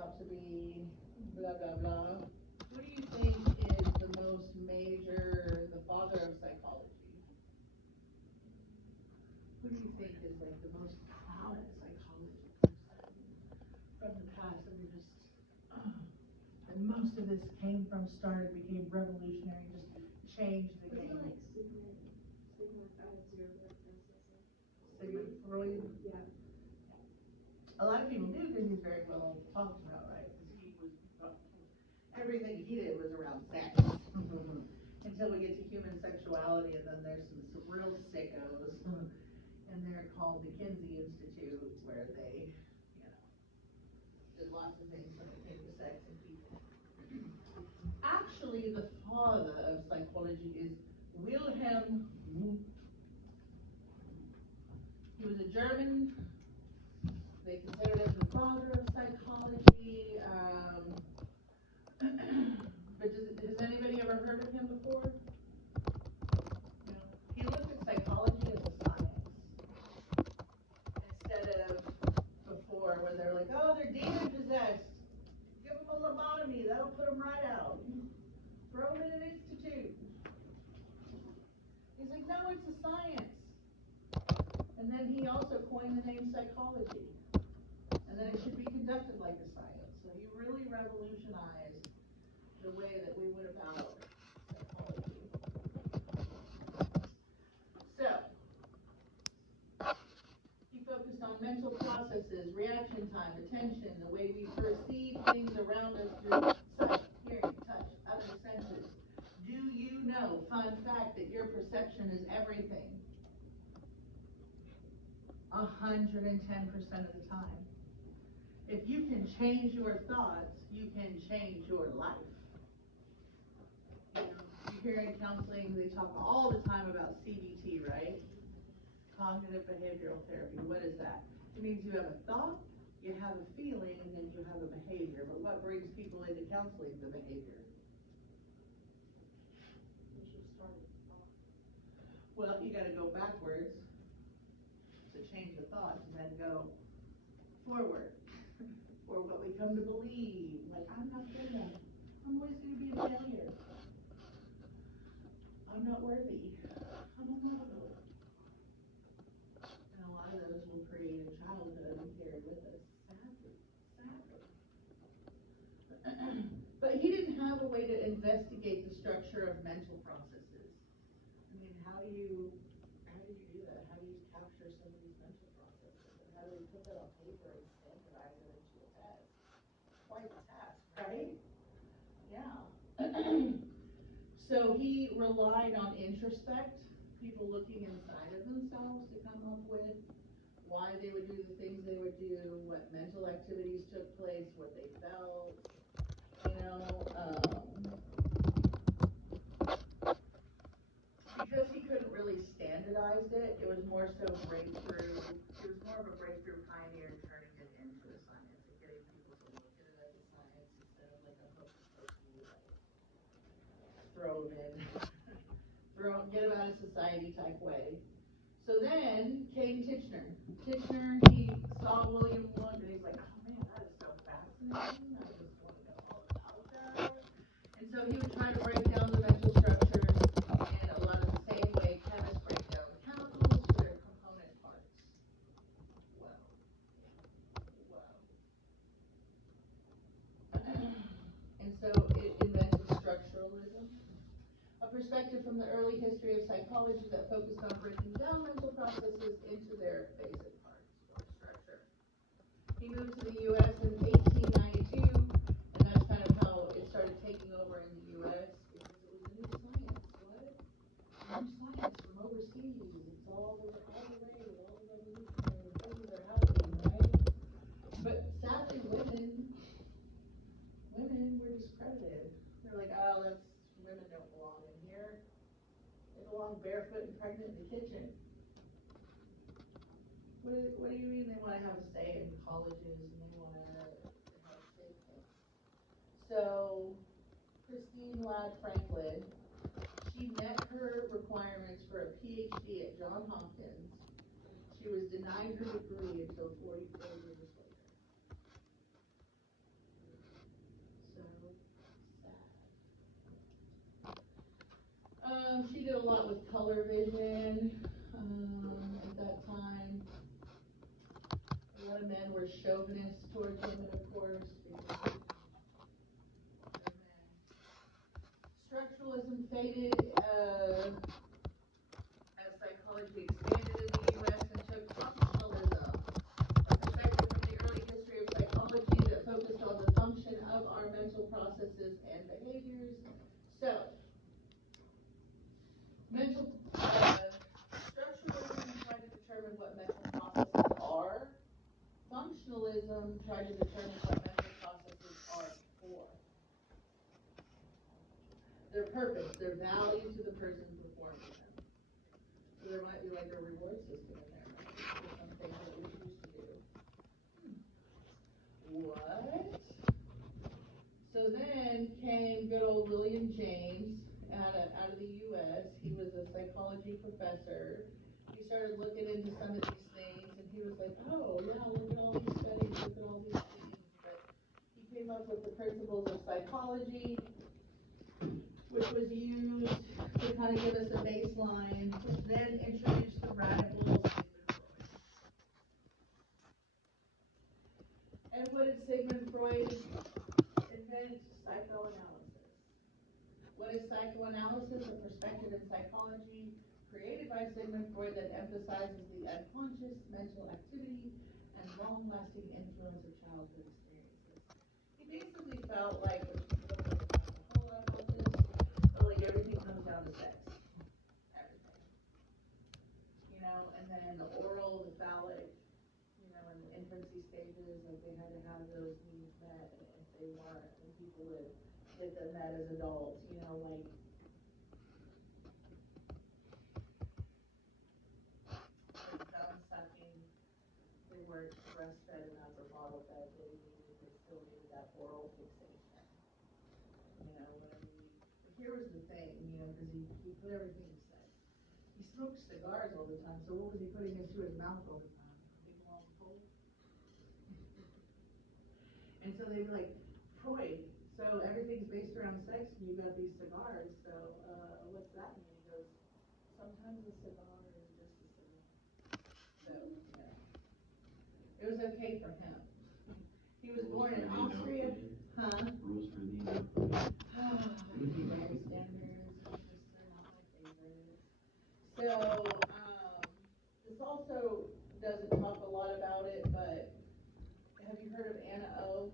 out to be blah, blah, blah. Who do you think is the most major, the father of psychology? Who do you think is like the most prominent psychology person from the past that we just, and most of this came from, started, became revolutionary, just changed the game? Like Sigmund Freud? Yeah. A lot of people knew because he's very well talked about, right? Because he was, everything he did was around sex. Until we get to human sexuality, and then there's some real sickos, and they're called the Kinsey Institute, where they, did lots of things when it came to sex and people. Actually, the father of psychology is Wilhelm Wundt. He was a German. They considered him the father of psychology. But has anybody ever heard of him before? No. He looked at psychology as a science instead of before, where they're like, oh, they're demon possessed. Give them a lobotomy, that'll put them right out. Throw them in an institute. He's like, no, it's a science. And then he also coined the name psychology. And then it should be conducted like a science. So he really revolutionized the way that we went about psychology. So, he focused on mental processes, reaction time, attention, the way we perceive things around us through sight, hearing, touch, other senses. Do you know, fun fact, that your perception is everything? 110% of the time. If you can change your thoughts, you can change your life. You hear in counseling, they talk all the time about CBT, right? Cognitive behavioral therapy. What is that? It means you have a thought, you have a feeling, and then you have a behavior. But what brings people into counseling? The behavior. Well, you got to go backwards to change the thought, and then go forward. Or what we come to believe, like, I'm not good enough. I'm always going to be a failure. I'm not worthy. I'm a model. And a lot of those will create a childhood and carry with us, sadly. But he didn't have a way to investigate the structure of mental processes. I mean, how do you do that? How do you capture some of these mental processes? And how do we put that on paper and standardize it into a test? Quite a task, right? Yeah. So he relied on introspect, people looking inside of themselves to come up with why they would do the things they would do, what mental activities took place, what they felt, because he couldn't really standardize it, it was more so breakthrough. It was more of a breakthrough pioneer turning it into a science and getting people to look at it as a science instead of like a hocus pocus, throw them in, get them out of society type way. So then came Titchener. Titchener, he saw William Wundt and he's like, oh man, that is so fascinating. I just want to know all about that. And so he would try to break down the mental structures in a lot of the same way chemists break down the chemicals to their component parts. Wow. And so it invented structuralism, a perspective from the early history of psychology that focused on breaking down mental processes into their basic parts or structure. He moved to the U.S. in 1892, and that's kind of how it started taking over in the U.S. because it was a new science. What? New science from overseas. It's all the way, all the revolutionary things are happening, right? But sadly, women were discredited. They're like, oh, women don't belong in here. They belong barefoot and pregnant in the kitchen. What do you mean they want to have a say in colleges and they want to have statements? So, Christine Ladd Franklin, she met her requirements for a PhD at Johns Hopkins. She was denied her degree until 44 years later. of men were chauvinists towards women, of course, because they're men. Structuralism faded as psychology expanded in the U.S. and took functionalism, a perspective from the early history of psychology that focused on the function of our mental processes and behaviors. So, structuralism tried to determine what mental processes are. Functionalism tried to determine what mental processes are for. Their purpose, their value to the person performing them. So there might be like a reward system in there, right? For some things that we choose to do. What? So then came good old William James out of the U.S. He was a psychology professor. He started looking into some of these things, and he was like, oh, yeah, look at all these studies, look at all these things. But he came up with the principles of psychology, which was used to kind of give us a baseline, then introduce the radical Sigmund Freud. And what did Sigmund Freud invent? Psychoanalysis. What is psychoanalysis? A perspective in psychology created by Sigmund Freud that emphasizes the unconscious mental activity and long-lasting influence of childhood experiences. He basically felt like, which is a whole lot about this, felt like everything comes down to sex. Everything. You know, and then the oral, the phallic, you know, in the infancy stages, like they had to have those needs met, and if they weren't, then people would get them met as adults, you know, like thumb sucking, they weren't breastfed enough or bottle fed, they still needed that oral fixation. You know, whatever but here was the thing, you know, because he put everything in sex. He smoked cigars all the time, so what was he putting into his mouth all the time? A big long pole? And so they'd be like, Freud, so everything's based around sex and you got these cigars, so what's that mean? He goes, sometimes a cigar is just a cigar. So, yeah. It was okay for him. He was born in Austria. Huh? Rules for the Standards, just they're not my favorite. So, this also doesn't talk a lot about it, but have you heard of Anna O?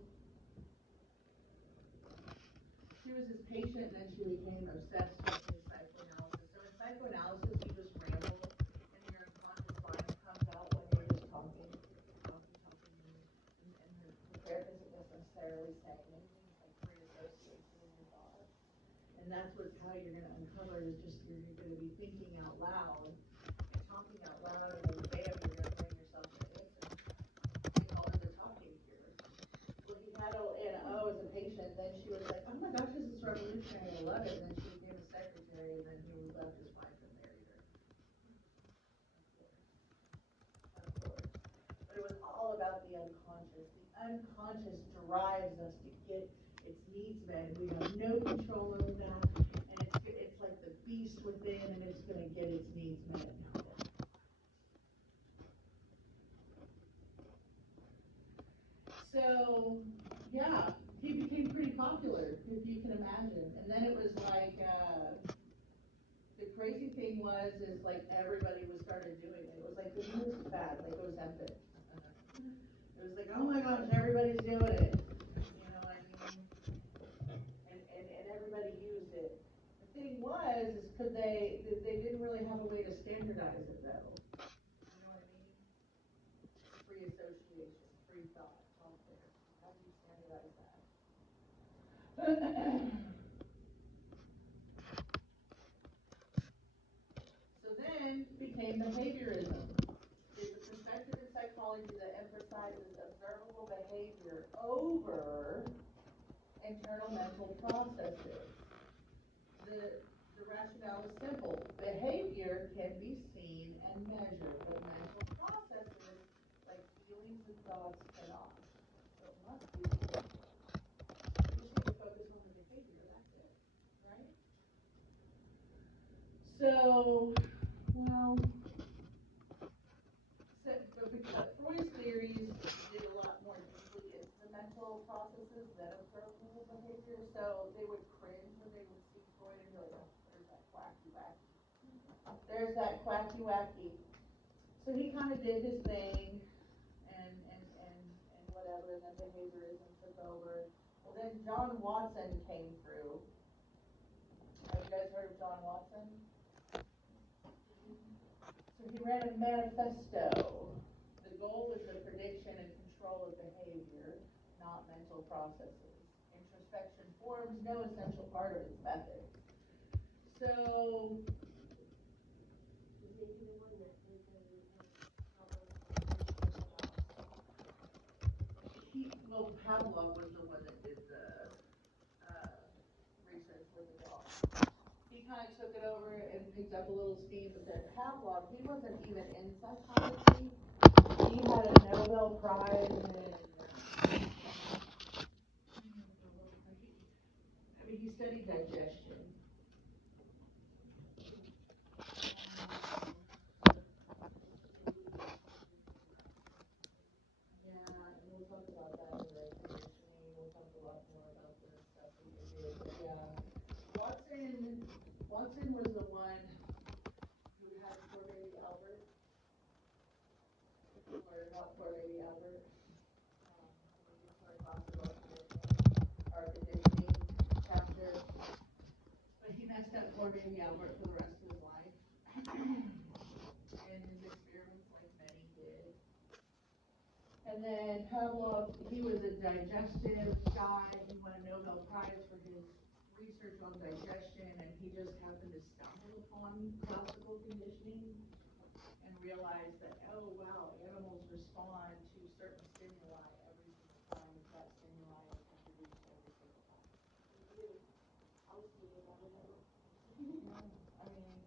She was his patient, and then she became obsessed with his psychoanalysis. So in psychoanalysis, you just ramble, and your unconscious mind comes out when you're just talking, and the therapist isn't necessarily saying anything. It's like free association in your thoughts, and that's how you're going to uncover is just you're going to be thinking out loud, and talking out loud, and then bam, you're going to bring yourself to answer. They call it the talking cure. Well, he had Anna O as a patient, then she was like, oh my gosh, this is revolutionary, I love it, and then she became a secretary, and then he left his wife and married her. Of course. But it was all about the unconscious. The unconscious drives us to get its needs met. We have no control over that, and it's like the beast within, and it's going to get its needs met. So, yeah, he became pretty popular, if you can imagine. And then it was like, the crazy thing is like everybody was started doing it. It was like the newest fad, like Ozempic. It was like, oh my gosh, everybody's doing it. You know what I mean? And everybody used it. The thing is because they didn't really have a way to standardize it though. You know what I mean? Free association, free thought, all there. How do you standardize that? So then became behaviorism. It's a perspective in psychology that emphasizes observable behavior over internal mental processes. The rationale is simple. Behavior can be seen and measured, but mental processes like feelings and thoughts cannot. So it must be behavior. You just need to focus on the behavior, that's it, right? So, well, Freud's theories there's that quacky wacky. So he kind of did his thing, and whatever, and then behaviorism took over. Well, then John Watson came through. Have you guys heard of John Watson? So he ran a manifesto. The goal was the prediction and control of behavior, not mental processes. Introspection forms no essential part of its method. So Pavlov was the one that did the research with the dog. He kind of took it over and picked up a little scheme, but then Pavlov, he wasn't even in psychology. He had a Nobel Prize in, he studied digestion. Yeah, and we'll talk about that in the conditioning. We'll talk a lot more about the stuff that they did. But yeah, Watson was the one who had poor baby Albert, or not poor baby Albert. We sort of talked about conditioning, our conditioning chapter. But he messed up poor baby Albert for the rest of his life. And his experiments, like many did. And then Pavlov, he was a digestive guy. He won a Nobel Prize for his research on digestion, and he just happened to stumble upon classical conditioning and realized that, oh wow, animals respond to certain stimuli every single time that stimuli is introduced every single time. Yeah, I mean,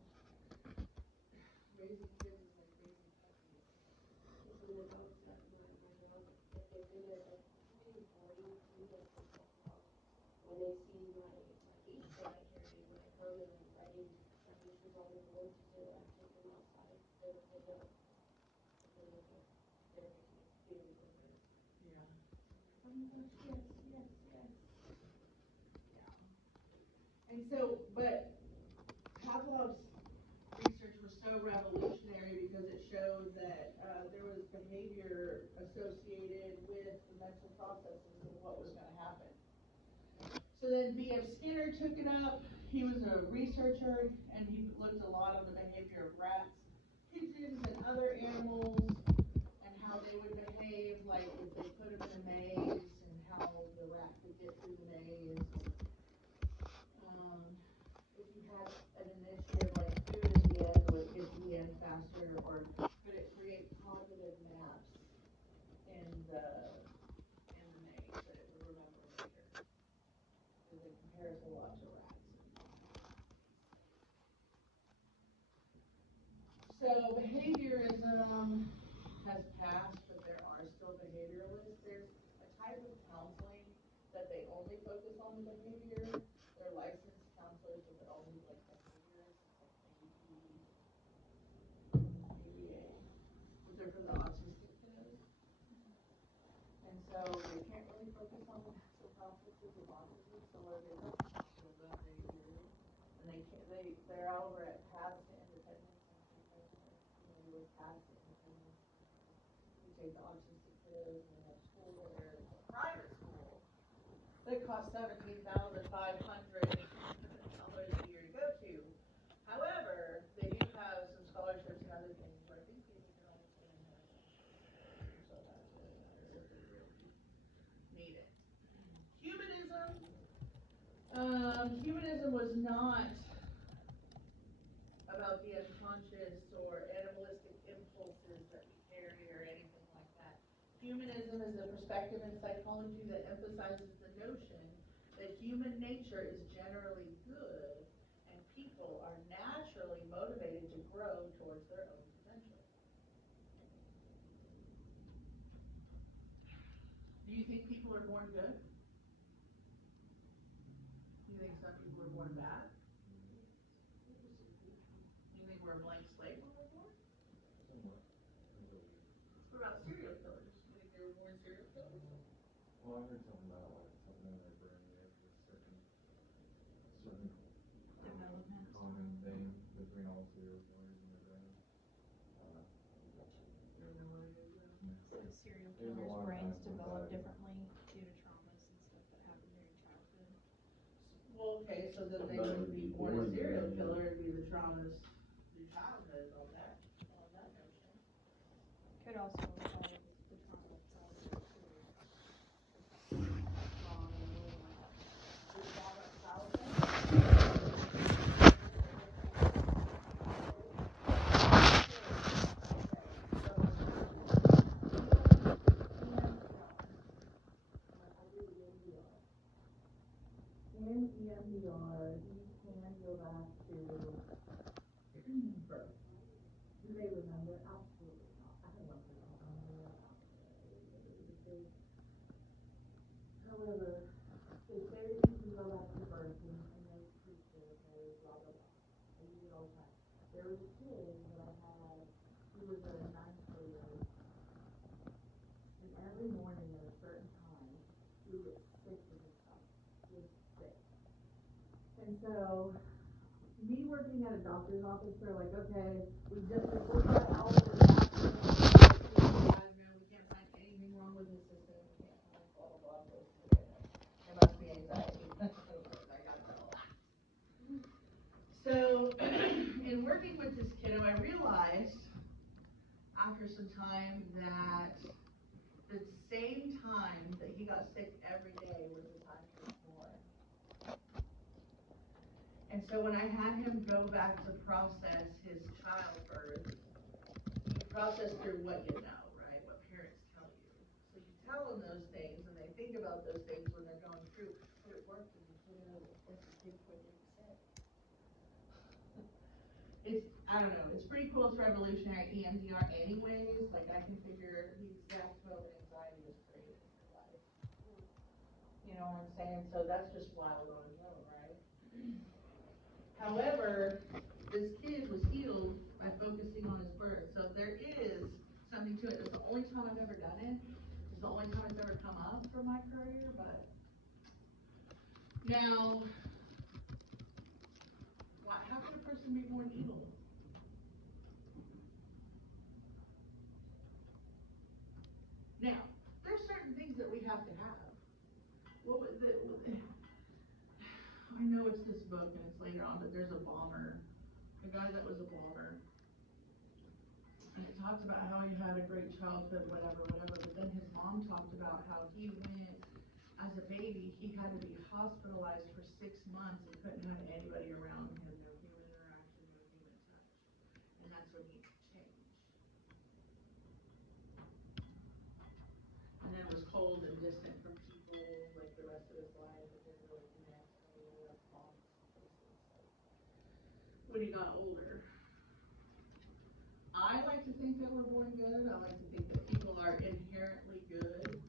raising kids is like raising puppies. When they see my beats that I carry when I come and I'm writing foundations on the board to do it, I take them outside, they know if they look at their feelings of it. Yeah. Oh my gosh, yes, yes, yes. Yeah. And so, but Pavlov's research was so revolutionary because it showed that there was behavior associated with the mental processes of what was going to happen. So then B.F. Skinner took it up. He was a researcher, and he looked a lot on the behavior of rats, pigeons, and other animals, and how they would behave, like if they put them in a maze, and how the rat could get through the maze. If you had an initiative like food at the end, would it get to the end faster, or could it create positive maps in the maze that it would remember later? Because it compares a lot to rats. So behaviorism has passed, but there are still behavioralists. There's a type of counseling that they only focus on the behavior. They're licensed counselors, but they're only like behaviorists. It's like ABA, but they're for the autistic kids. And so they can't really focus on the mental processes of autism. So what do? So then they do, and they're over at Paths to Independence. With Paths to Independence, you take the autistic kids, and they have school there. It's a private school. They cost $17,500 a year to go to. However, they do have some scholarships and other things where I think they can also so that's really matter if they really need it. Humanism was not about the unconscious or animalistic impulses that we carry or anything like that. Humanism is a perspective in psychology that emphasizes the notion that human nature is generally good and people are naturally motivated to grow towards their own potential. Do you think people are born good? Do you think some people are born bad? Do you think we're a blank slate when we're born? What about serial killers? Do you think they were born serial killers? Well, I heard something about like something in their brain, they have this certain Development. common thing between all serial killers and serial There's a killers' lot of brains times when develop that- differently due to traumas and stuff that happened during childhood. Well, okay, so then they But wouldn't be born a born serial then- killer, it'd be the traumas through childhood, all that notion. Could also apply the trauma of childhood to mom and whatever. In EMDR, you can go back to birth. Do they remember? Absolutely not. I don't want to remember. However, they say you can go back to birth and make creatures, blah, blah, blah. I use it all the time. There was a kid that I had, he was a ninth grader, and every morning at a certain time, he would get sick with his stomach. He was sick. And so, me working at a doctor's office, they're like, okay, we just looked at all of his documents. We can't find anything wrong with his system. We can't find blah, blah, blah. It must be anxiety. I got all that. So, in working with this kiddo, I realized after some time that the same time that he got sick every day was the time he was born. And so when I had him go back to process his childbirth, you process through what you know, right? What parents tell you. So you tell them those things, and they think about those things when they're going through, but it worked, and you put it over. What the kid quit getting sick. I don't know, it's pretty cool, it's revolutionary EMDR anyways, like I can figure the exact moment anxiety was created in your life. You know what I'm saying? So that's just wild on its own, right? However, this kid was healed by focusing on his birth. So there is something to it. It's the only time I've ever done it. It's the only time it's ever come up for my career, but now, how could a person be born evil? Now, there's certain things that we have to have. I know it's this book and it's later on, but there's a bomber, a guy that was a bomber, and it talks about how he had a great childhood, whatever, but then his mom talked about how he went, as a baby, he had to be hospitalized for 6 months and couldn't have anybody around him, no human interaction, no human touch, and that's when he changed. And then was cold and distant from people like the rest of his life, and didn't really connect when he left moms places. When he got older. I like to think that we're born good. I like to think that people are inherently good.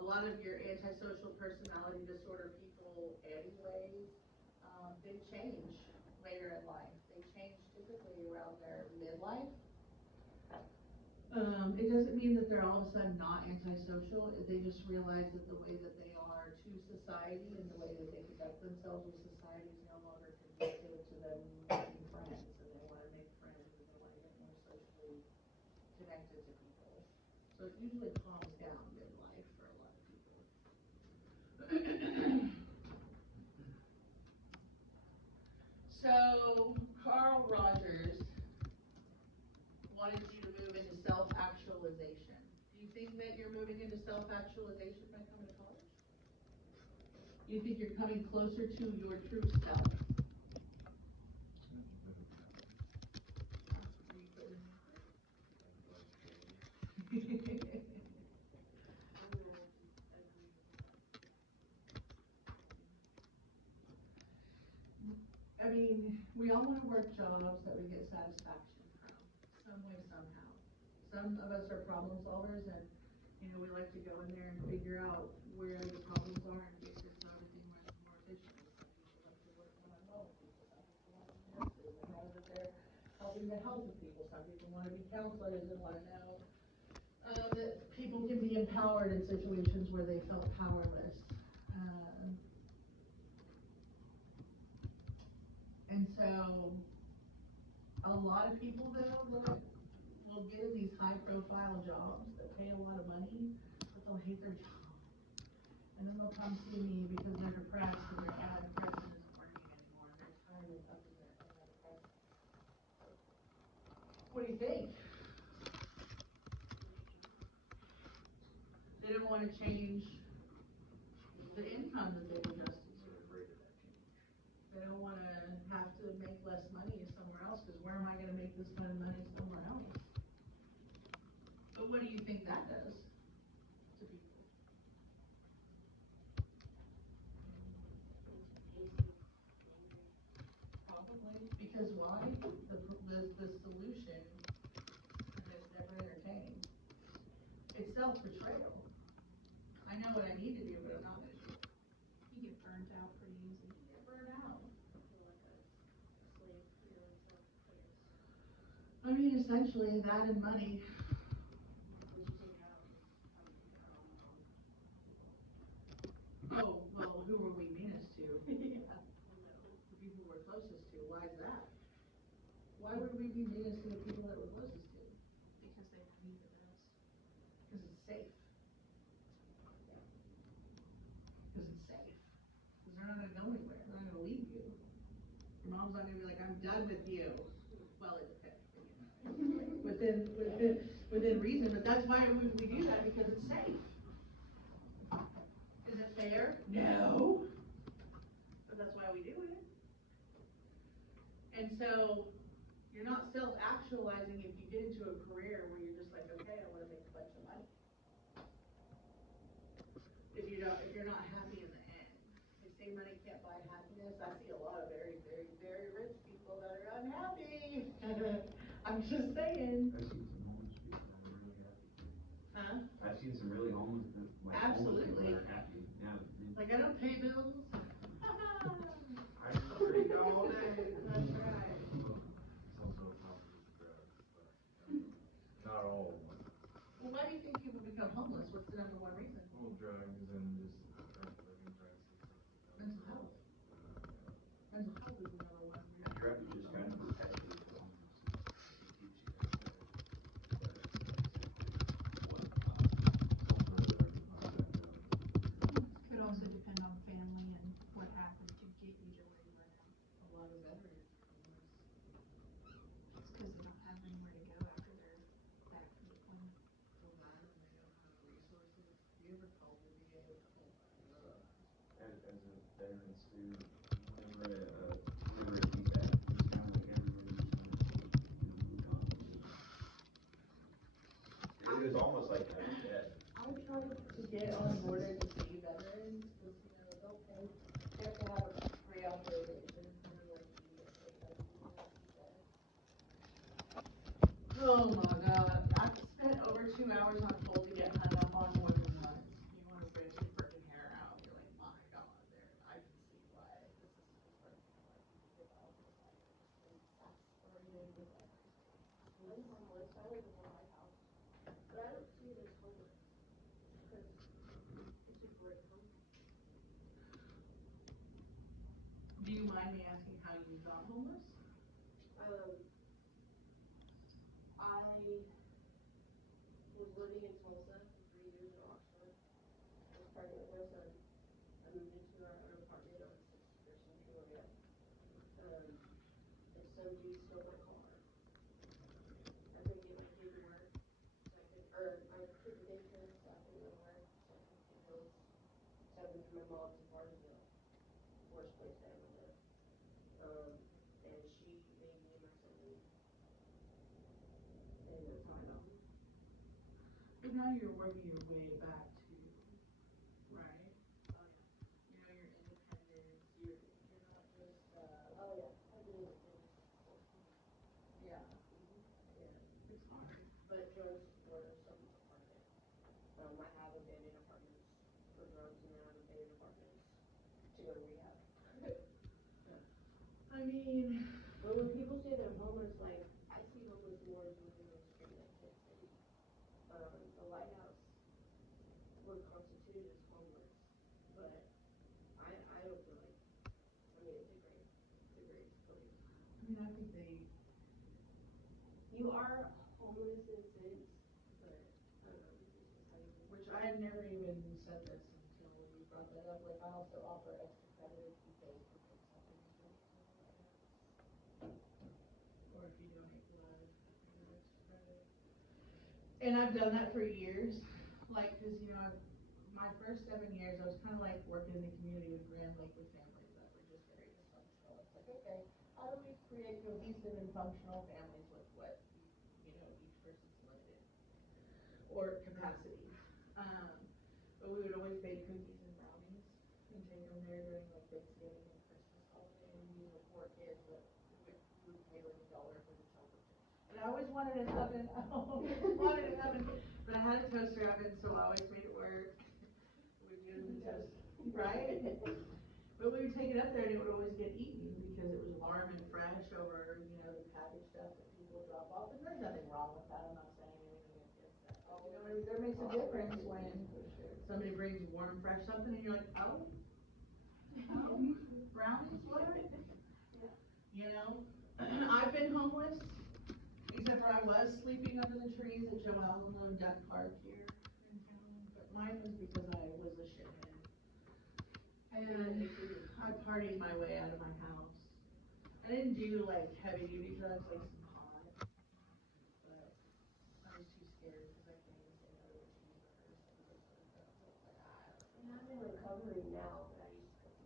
A lot of your antisocial personality disorder people anyways, they change later in life. They change typically around their midlife. It doesn't mean that they're all of a sudden not antisocial. They just realize that the way that they are to society and the way that they conduct themselves with society is no longer conducive to them making friends, and they want to make friends and they want to get more socially connected to people. So it usually calms down midlife for a lot of people. So Carl Rogers wanted you to move into self-actualization. Do you think that you're moving into self-actualization by coming to college? Do you think you're coming closer to your true self? I mean, we all want to work jobs that we get satisfaction from, some way, somehow. Some of us are problem solvers, and we like to go in there and figure out where the problems are and fix it so everything runs more efficiently. Some people like to work one-on-one with people. Some people want to be nurses and know that they're helping the health of people. Some people want to be counselors and want to know that people can be empowered in situations where they felt powerless. And so, a lot of people, though, will get in these high-profile jobs that pay a lot of they'll hate their job. And then they'll come see me because they're depressed and their antidepressant isn't working anymore and they're tired of upping their antidepressant. What do you think? They don't wanna change the income that they've adjusted to. They don't wanna have to make less money somewhere else, cause where am I gonna make this kind of money somewhere else? But what do you think that does to people? Probably, because why? The solution that's never entertained. It's self-betrayal. I know what I need to do, but I'm not gonna do it. You get burnt out pretty easy. You get burned out. I feel like a slave to your own self-praise. I mean, essentially, that and money. Once you take it out, I would be cut on my own. Oh, well, who were we meanest to? Yeah. The people we're closest to. Why is that? Why would we be meanest to the people that we're closest to? Because they know you the best. Because it's safe. Because it's safe. Because they're not gonna go anywhere. They're not gonna leave you. Your mom's not gonna be like, I'm done with you. Well, it depends. Within reason, but that's why we do that, because it's safe. Is it fair? No. But that's why we do it. And so, you're not self-actualizing if you get into a career where you're just like, okay, I wanna make a bunch of money. If you're not happy in the end. They say money can't buy happiness. I see a lot of very, very, very rich people that are unhappy. I'm just saying. I've seen some really homeless people. Huh? I've seen some really homeless, Absolutely. people that are happy. Yeah. Like, I don't pay bills. I drink all day. That's right. Some sort of problems with drugs, but not all. Well, why do you think people become homeless? What's the number one reason? Well, drugs and just drunk living, trying to see something. Mental health. Mental health is the number one reason. Drugs just kind of perpetuate the homelessness. Could also depend on family and what happened to get you to where you are now. A lot of veterans are homeless. It's because they don't have anywhere to go after they're back from deployment. Well, that, and they don't have the resources. Have you ever called the VA? Oh, As a veteran too, whenever a feedback, it's kind of like everybody just wanted to, move on. It was almost like a death. I tried to get on board to see veterans, because, they'll pay, they have to have a pre-authorization, kind of like oh my God, I've spent over 2 hours on hold to get hung up on more than once. You wanna rip your freaking hair out, you're like, my God, I can see why the system is working, why people give up, it's like, they're just exasperated with everything. I'm homeless, I live in a white house, but I don't see it as homeless, because it's a great home. Do you mind me asking how you got homeless? I was living in Tulsa for 3 years in Oxford. I was pregnant with my son. I moved into our own apartment on 61st and Peoria. And somebody stole my car. I couldn't get my kid to work, so I couldn't get daycare, so I couldn't go to work, so I couldn't pay bills. So I moved to my mom's in Barnesville, worst place to ever live. And she made me and my son leave. And that's how I got home. But now you're working your way back to, right? Oh yeah. Your independence, you're not just, Oh yeah. I've been independent since 14. yeah, Mm-hmm. yeah, it's hard. But drugs were some part of it. I have abandoned apartments for drugs, and then I've abandoned apartments to go to rehab. I mean, But when people say they're homeless, like, I see homeless more as living on the street like Kent City. The lighthouse were constituted as homeless, but I don't feel like, I mean, it's a great place. I mean, I think You are homeless in a sense, but I don't know, it's just how you live. which I I'd never even said this until you brought that up, like, I also offer extra credit if you pay for something. Or if you donate blood, you get extra credit. And I've done that for years, like, cause you know, my first 7 years, I was kinda like working in the community with Grand Lake with families that were just very dysfunctional. It's like, okay, how do we create cohesive and functional families with what, you know, each person's limited or capacity? But we would always bake cookies and brownies and take them there during like Thanksgiving and Christmas holiday, and these were poor kids, but we would pay like $1 for the chocolate chip. And I always wanted an oven, I always wanted an oven, but I had a toaster oven, so I always made it work. We'd get in the toast, right? But we would take it up there and it would always get eaten because it was warm and fresh over, you know, the packaged stuff that people drop off. And there's nothing wrong with that, I'm not saying anything against that. But, you know, there makes a difference when somebody brings warm, fresh something and you're like, oh, brownies, what? You know, I've been homeless, except for I was sleeping under the trees at Joe Alamo Duck Park here in town. But mine was because I was a shithead. And I partied my way out of my house. I didn't do like heavy duty drugs like some pot, but I was too scared because I can't even say no to a cheeseburger. And I'm in recovery now, but I used to go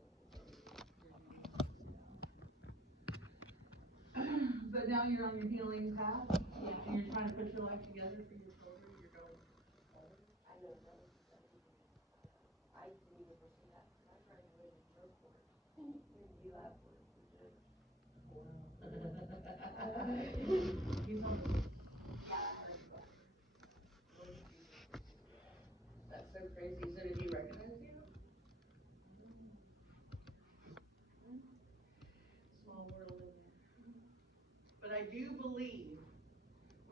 But now you're on your healing path, and you're trying to put your life together for your children. You're going forward. I know that was I didn't even pursue that. I tried to live in drug court. In relapse court, the judge. He's on the That's so crazy. So did he recognize you? Small world in there. But I do believe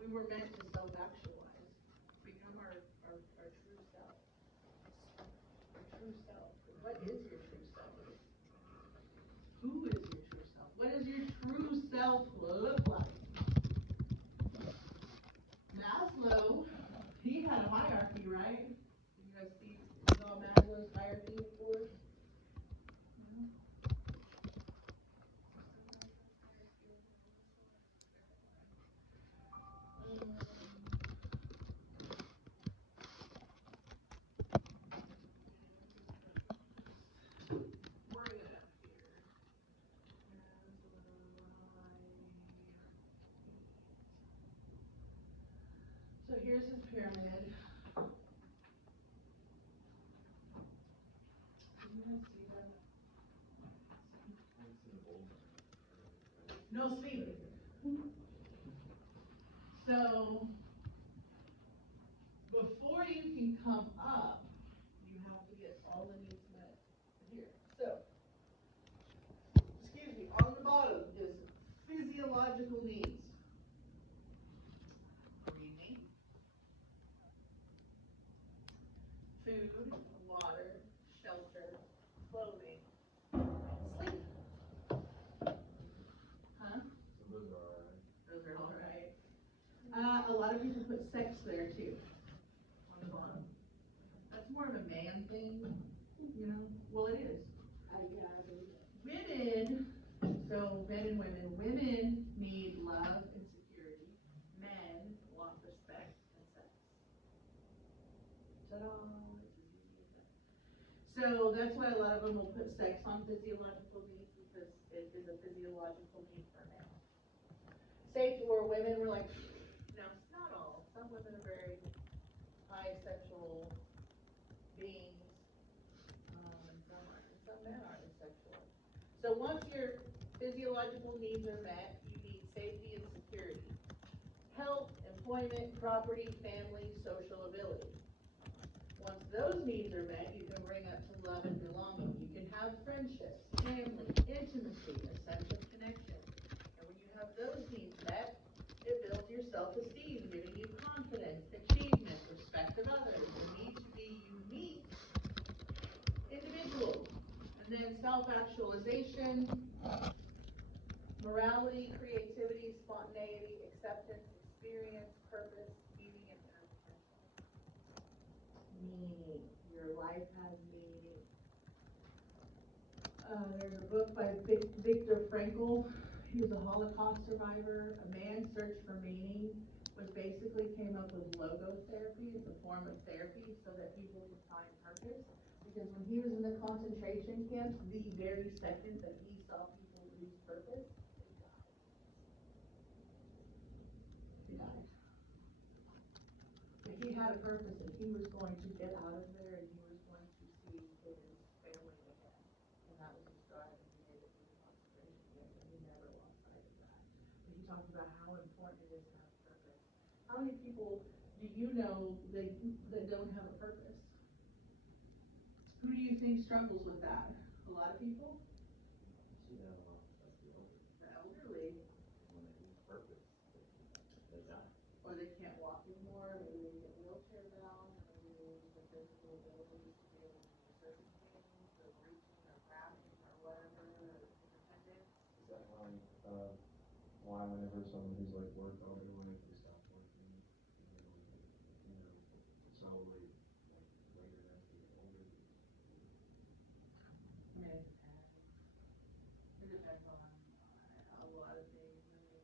we were meant to self-actualize, become our true self. Our true self. What is your true self? Who is your true self? What does your true self look like? Maslow, he had a hierarchy, right? You guys saw Maslow's hierarchy before? Bring it up here. So here's his pyramid. Can you guys see that? No sleeping. So before you can come up, you have to get all the needs met here. So, excuse me, on the bottom is physiological needs. Breathing, food, water, shelter, clothing, sleep. Huh? So those are alright. Those are all right. A lot of people put sex there too, on the bottom. That's more of a man thing, you know? Well, it is. Yeah, I believe it. Women, so men and women need love and security. Men want respect and sex. Ta-da! It's as easy as that. So that's why a lot of them will put sex on physiological needs because it is a physiological need for men. Say for women, we're like, no, not all. Some women are very high sexual beings, and some aren't. And some men aren't as sexual. So once your physiological needs are met, you need safety and security. Health, employment, property, family, social ability. Once those needs are met, you can bring up to love and belonging. You can have friendships, family, intimacy, a sense of connection. And when you have those needs met, it builds your self-esteem, giving you confidence, achievement, respect of others, the need to be unique individual. And then self-actualization, morality, creativity, spontaneity, acceptance, experience, purpose, meaning, and inner potential. Meaning. There's a book by Viktor Frankl. He was a Holocaust survivor. A Man's Search for Meaning, which basically came up with logotherapy. It's a form of therapy so that people can find purpose. Because when he was in the concentration camps, the very second that he saw people lose purpose, they died. They died. But he had a purpose and he was going to get out of there and he was going to see his family again. And that was his drive, and he made it through the concentration camp, and he never lost sight of that. But he talked about how important it is to have purpose. How many people do you know that don't have a purpose? Who do you think struggles with that? A lot of people? See that a lot, like the older, The elderly. when they lose purpose, they die. Or they can't walk anymore, maybe they get wheelchair bound, or maybe they lose the physical ability to be able to do certain things, or reaching, or grabbing, or whatever, or independence. Is that why whenever somebody's like worked all their life, they stop working, and then, slowly, like later as they get older, I mean, it depends on a lot of things. I mean,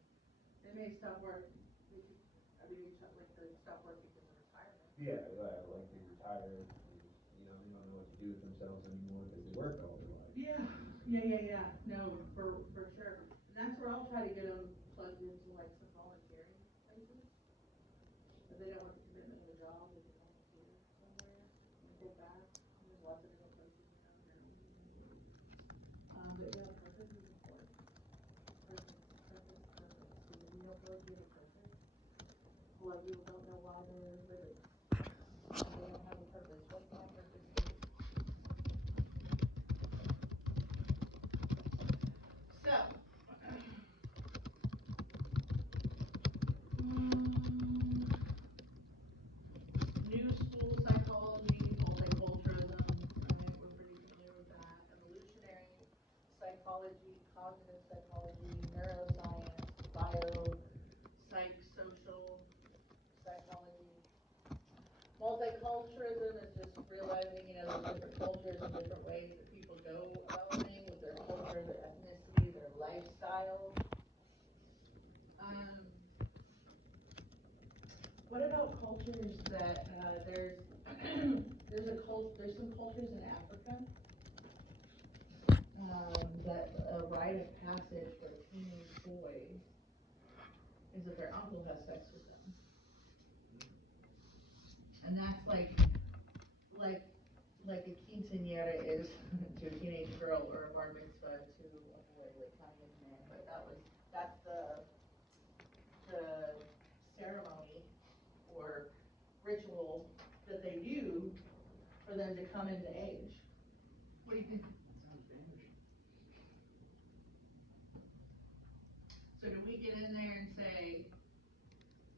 they may stop work, like they stop work because of retirement. yeah, like they retire, they don't know what to do with themselves anymore because they worked all their life. Yeah. No, for sure. And that's where I'll try to get them plugged into like some volunteering places. If they don't want the commitment of a job, they can volunteer somewhere and give back. There's lots of different places around here. But yeah, purpose is important. Purpose. So if you don't really give a purpose, a lot of people don't know why they're living. They don't have a purpose. What's my purpose? So, new school psychology, multiculturalism, I think we're pretty familiar with that. Evolutionary psychology, cognitive psychology, neuroscience, psych, social psychology. Multiculturalism is just realizing, there's different cultures and different ways that people go about things with their culture, their ethnicity, their lifestyle. What about cultures that there's there's some cultures in Africa that a rite of passage for teenage boys is that their uncle has sex with them, and that's like a quinceañera is to a teenage girl, or a bar mitzvah to a boy, like kind of man. But that's the ceremony or ritual that they do for them to come into age. What do you think? Sounds dangerous. So do we get in there and say,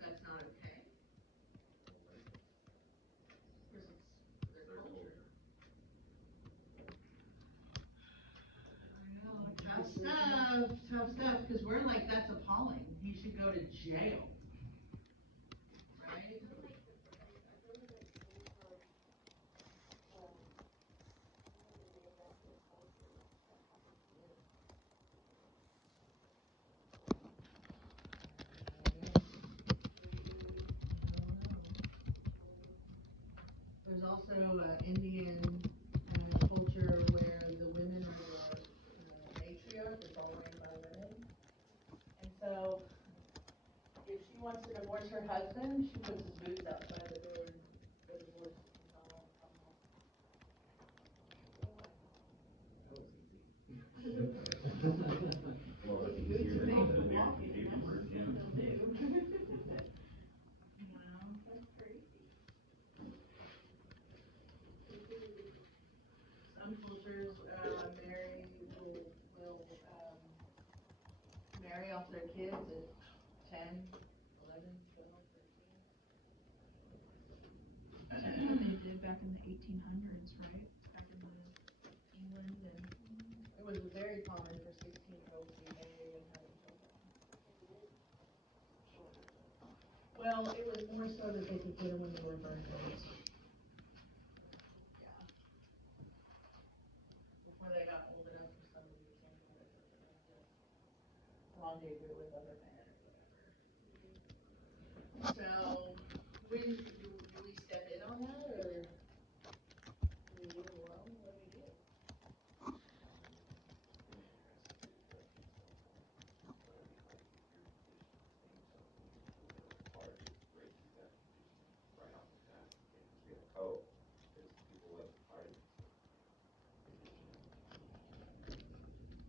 that's not okay? Because it's their culture. I know, tough stuff, because we're like, that's appalling. He should go to jail. Right? There's also Indian culture where the women are the matriarch, it's all ran by women. And so, if she wants to divorce her husband, she puts his boots outside the door and the divorce can come home. Well, it's Boots easier are than made the for beer walking, you that's for what Jim. they'll do. That's crazy. Some cultures will marry off their kids at 10, 11, 12, 13. That's what they did back in the 1800s, right? Back in England and. It was very common for 16-year-olds to be married and having children. Well, it was more so that they could get them when they were virgins. Yeah. Before they got old enough to rendezvous with other men or whatever. So, do we step in on that, or do we leave it alone? What do we do? Right off the bat, and it's gonna cope, because people love to fight it.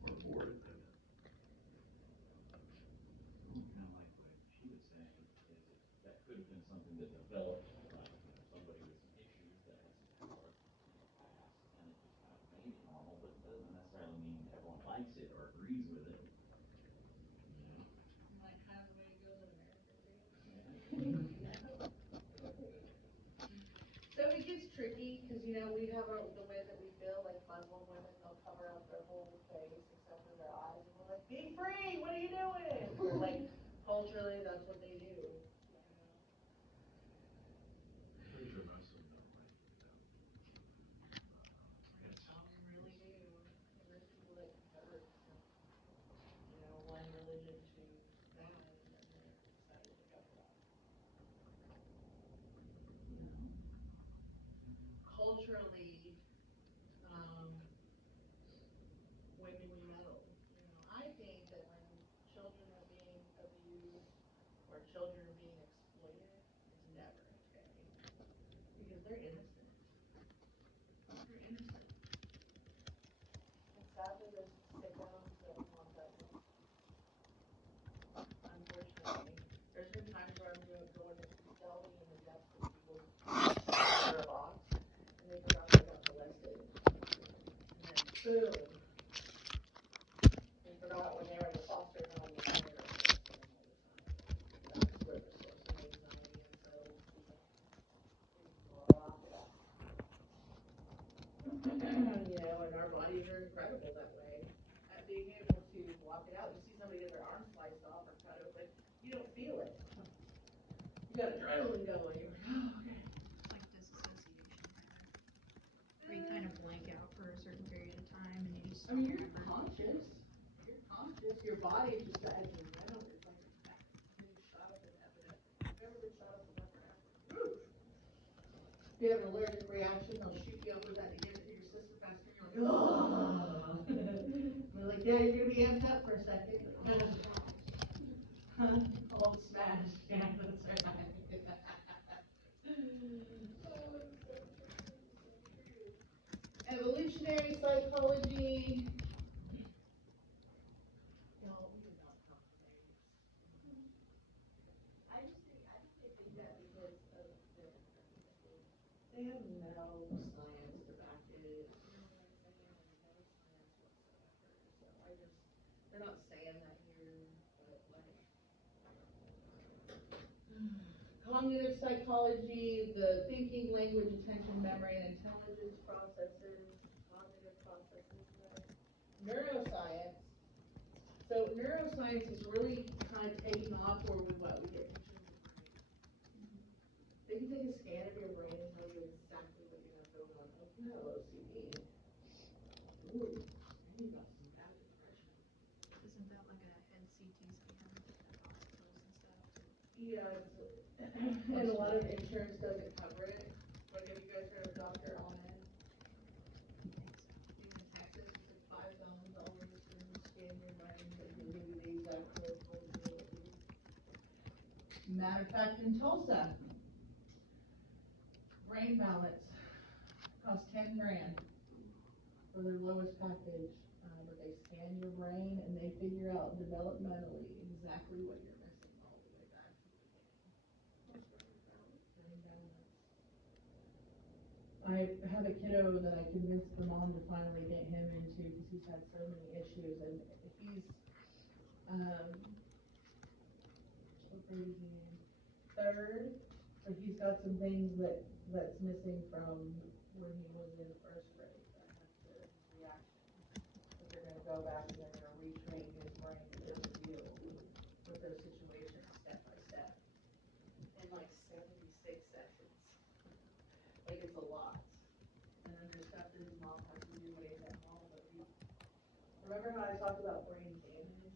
Or bored, I mean. Kind of like what she was saying, is that could have been something that developed by, somebody with some issues that has some power in the past, and it just kind of made it normal, but it doesn't necessarily mean everyone likes it or agrees with it. Like, kind of the way it goes in America, too. So it gets tricky, because, we have the way that we feel, like Muslim women, they'll cover up their whole face except for their eyes, and we're like, be free, what are you doing? Or like, culturally, that's what they do. Pretty sure most of them don't like it, Some really do, and there's people that convert from, one religion to that, and then they're excited to cover up. Culturally, when do we meddle? I think that when children are being abused or children are being exploited, it's never okay. Because they're innocent. They're innocent. And sadly, there's sickos that want that innocence. Unfortunately, there's been times where I'm delving in the depths of people's box, and they forgot they got molested. And then boom, they forgot when they were in the foster home and they were molesting them all the time. That's where the source of anxiety and so is block it up. And our bodies are incredible that way at being able to block it out. You see somebody get their arm sliced off or cut open, you don't feel it. You got adrenaline going. You're like, oh, okay. It's like disassociation where you kind of blank out for a certain period of time and you just I mean, you're remember. conscious. You're conscious. Your body is just that adrenaline. It's like being shot up in epinephrine. Have you ever been shot up with epinephrine? If you have an allergic reaction, they'll shoot you up with that to get it through your system faster. And you're like, oh. They're like, yeah, you're gonna be amped up for a second. All smashed. Yeah, that's right. Evolutionary psychology. No, we do not talk names. I think they think that because of the necessity. They have no science to back it. You know what I'm saying? No science whatsoever. So they're not saying that here, but like, cognitive psychology, the thinking, language, attention, memory, and intelligence processes, cognitive processes, neuroscience. So neuroscience is really kind of taking off where we get pictures of brain. They can take a scan of your brain and tell you exactly what you have going on. Oh, you have OCD. Ooh, you got some bad depression. Isn't that like a head CT scan at hospitals and stuff? Yeah, and a lot of insurance doesn't cover it. Like, have you guys heard of Dr. Ahmed? He's in Texas. It's like $5,000 for him to scan your brain, but he'll give you the exact code for what you do. Matter of fact, in Tulsa, brain balance costs $10,000 for their lowest package, but they scan your brain and they figure out developmentally exactly what you're missing all the way back to the beginning. Brain balance. I have a kiddo that I convinced the mom to finally get him into because he's had so many issues, and he's what grade is he in? Third. So he's got some things that's missing from when he was in first grade that have to his reactions. But they're gonna go back and they're gonna retrain his brain to be able to deal with those situations step by step. In like 76 sessions. Like, it's a lot. And then there's stuff that his mom has to do when he's at home, but remember how I talked about brain damage?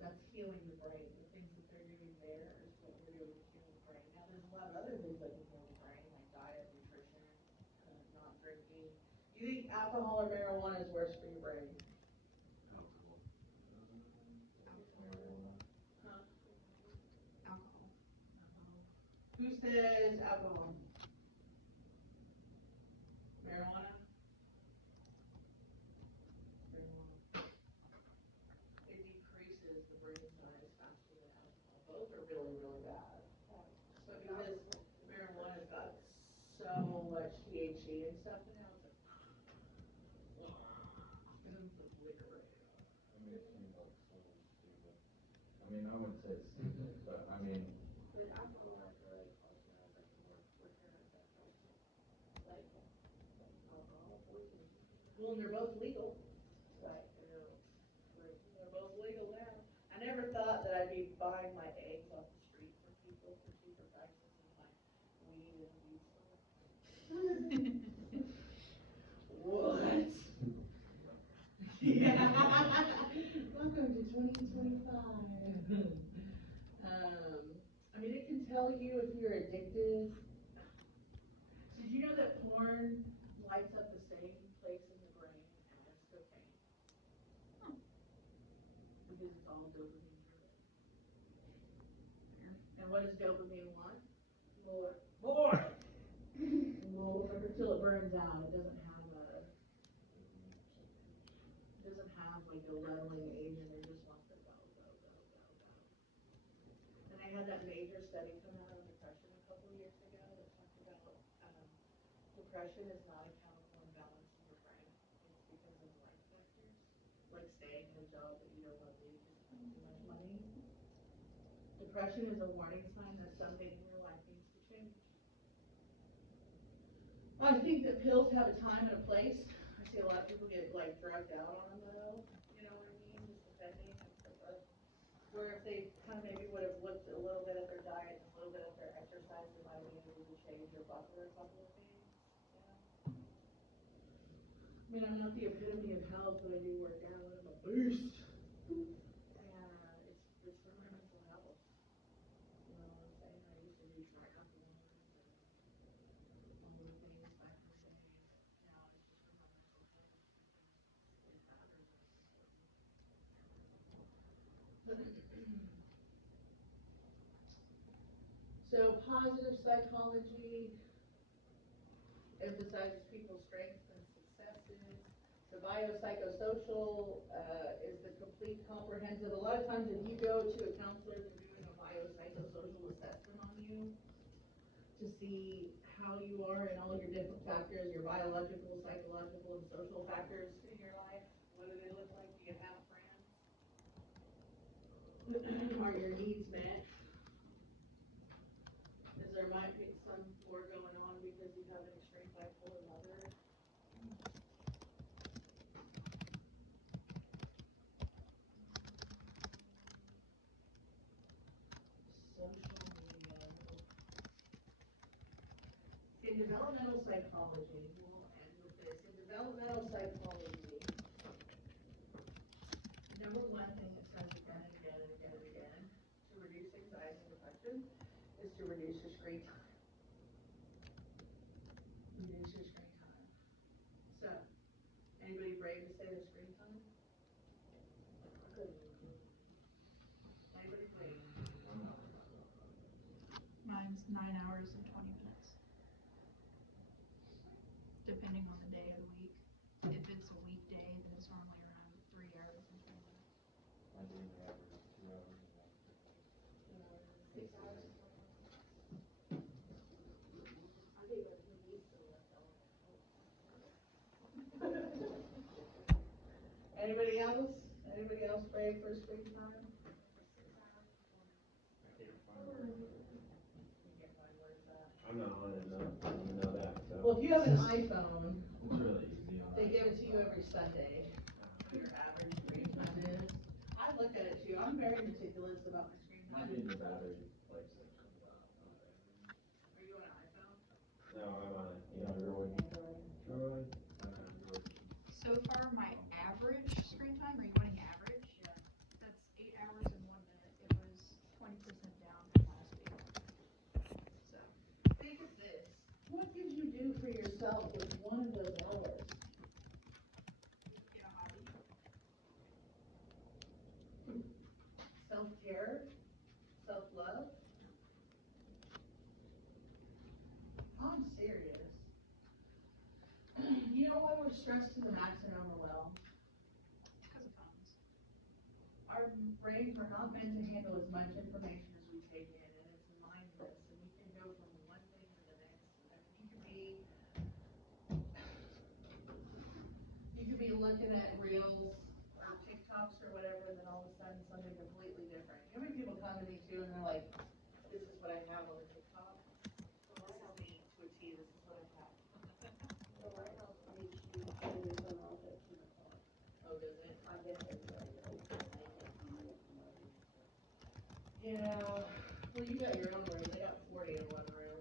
That's healing the brain. The things that they're doing there is what we're doing to heal the brain. Now, there's a lot of other things that can heal the brain, like diet, nutrition, not drinking. Do you think alcohol or marijuana is worse for your brain? Alcohol. Huh? Alcohol. Who says alcohol? Marijuana? Marijuana. It decreases the brain size faster than alcohol. Both are really, really bad. So because marijuana's got so much THC and stuff in it, it's like liquor right now. I mean, it seems like so stupid. I mean, I wouldn't say it's stupid, but I mean, With alcohol, I feel like also has like more quicker effect also. Like, alcohol poisoning. Well, and they're both legal. Right. They're both legal now. I never thought that I'd be buying my eggs off the street from people for cheaper prices than my weed in a weed store. What? Yeah. Welcome to 2025. I mean, it can tell you if you're addicted. Did you know that porn lights up the same place in the brain as cocaine? Because it's all dopamine driven. And what does dopamine want? More. More! More until it burns out. It doesn't have like a leveling agent. It just wants to go. And they had that major study come out on depression a couple of years ago that talked about depression is not a chemical imbalance in your brain. It's because of life factors, like staying in a job that you don't want to leave because you have too much money. Depression is a warning sign that something in your life needs to change. I think that pills have a time and a place. I see a lot of people get like drugged out on them though. You know what I mean? Just depending. Where if they kind of maybe would have looked a little bit at their diet, a little bit at their exercise, they might have been able to change or buffer a couple of things. I mean, I'm not the epitome of health, but I do work out. I'm a beast. And it's for my mental health. You know what I'm saying? I used to do triathlons and all the things back in the day. Now it's just for my mental health because it matters and it's important. So positive psychology emphasizes people's strengths and successes. So biopsychosocial is the complete comprehensive. A lot of times if you go to a counselor, they're doing a biopsychosocial assessment on you to see how you are in all your different factors, your biological, psychological, and social factors in your life. What do they look like? Do you have friends? Are your needs met? Is there might be some more going on because you have an extreme bipolar mother? Social media. In developmental psychology, we'll end with this. In developmental psychology, number one thing it says again and again and again and again to reduce anxiety and depression is to reduce your screen time. Reduce your screen time. So, anybody brave to say their screen time? Anybody brave? Mine's 9 hours and 20 minutes. Depending on the day of the week. If it's a weekday, then it's normally around 3 hours and 20 minutes. I do the average 2 hours and 6 hours and 20 minutes. I think what he needs to let go. Anybody else? Anybody else brave for screen time? I can't find where it is. You can't find where it's at. I'm not on it enough, I don't even know that, so. Well, if you have an iPhone, It's really easy on. they give it to you every Sunday. What your average screen time is. I look at it too. I'm very meticulous about my screen I time. need the battery life section. Are you on an iPhone? No, I'm on a Android. Android? So far, my average screen time, are you wanting average? Yeah. for yourself with one of those hours? Get a hobby. Self-care, self-love. I'm serious. You know why we're stressed to the max and overwhelmed? Because of phones. Our brains are not meant to handle as much information as we take in, and it's mindless, and we can go from one thing to the next. You could be looking at reels or TikToks or whatever, and then all of a sudden something completely different. You know, how many people come to me too, and they're like, "This is what I have on the TikTok. This is me to a T. This is what I have." The White House makes you turn your phone off at 10 o'clock. Oh, does it? I guess everybody does. I can't find it. Yeah. Well, you got your own room. They got 40 in one room.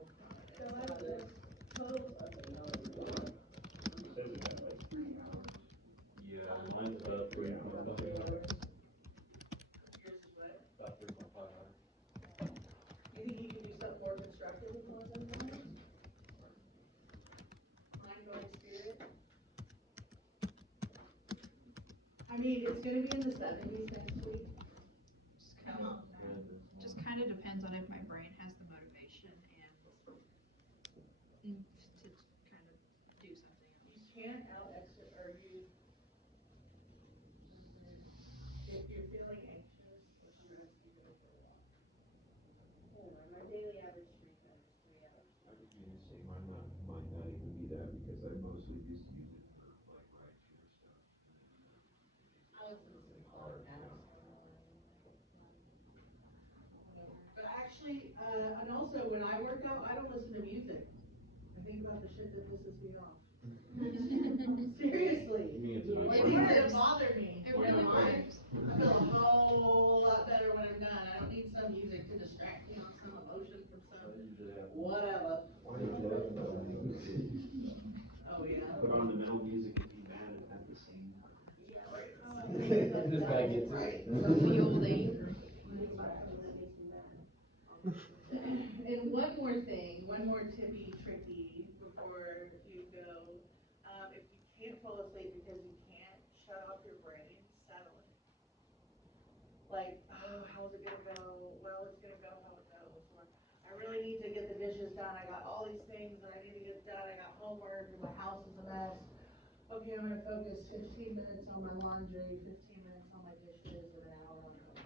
So I was just close, I said, no, it's not. It says it had like 3 hours. Yeah, mine's about 3.5 hours. Yours is what? About 3.5 hours. You think you can do something more constructive with more than that? Mind, body, spirit? I mean, it's gonna be in the 70s next week. Just kind of depends on if my brain has the motivation and to kind of do something. You can't out extra, or you, if you're feeling anxious or stressed, you go for a walk. My daily average screen time is 3 hours. I was gonna say might not even be that because I mostly just use it for like rideshare stuff. I listen to some podcasts. But actually, and also when I work out, I don't listen to music. I think about the shit that pisses me off. Seriously. Me and Or Psych. things that bother me. It Why really not? works. I feel a whole lot better when I'm done. I don't need some music to distract me on some emotion from some whatever. Why not that? Oh, yeah. Put on the metal music and be mad at the same time. Yeah, right. This guy gets Right. it. The old age. And one more thing, one more tippy tricky before you go. If you can't fall asleep because you can't shut off your brain, settle it. Like, oh, how's it gonna go? Well, it's gonna go how it goes. Or I really need to get the dishes done. I got all these things that I need to get done. I got homework and my house is a mess. Okay, I'm gonna focus 15 minutes on my laundry, 15 minutes on my dishes, and an hour on homework.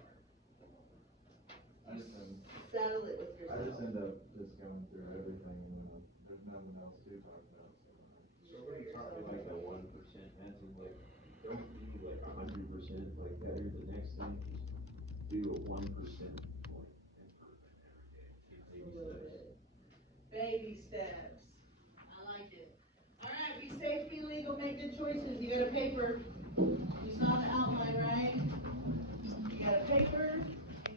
I just end, Settle it with I just yourself. end up just going through everything and then like, there's nothing else to talk about. Somebody taught me like the 1% method, like, don't be like 100%, like better the next time, just do a 1% like improvement every day. Take baby steps. Baby steps. I like it. All right, be safe, be legal, make good choices. You got a paper.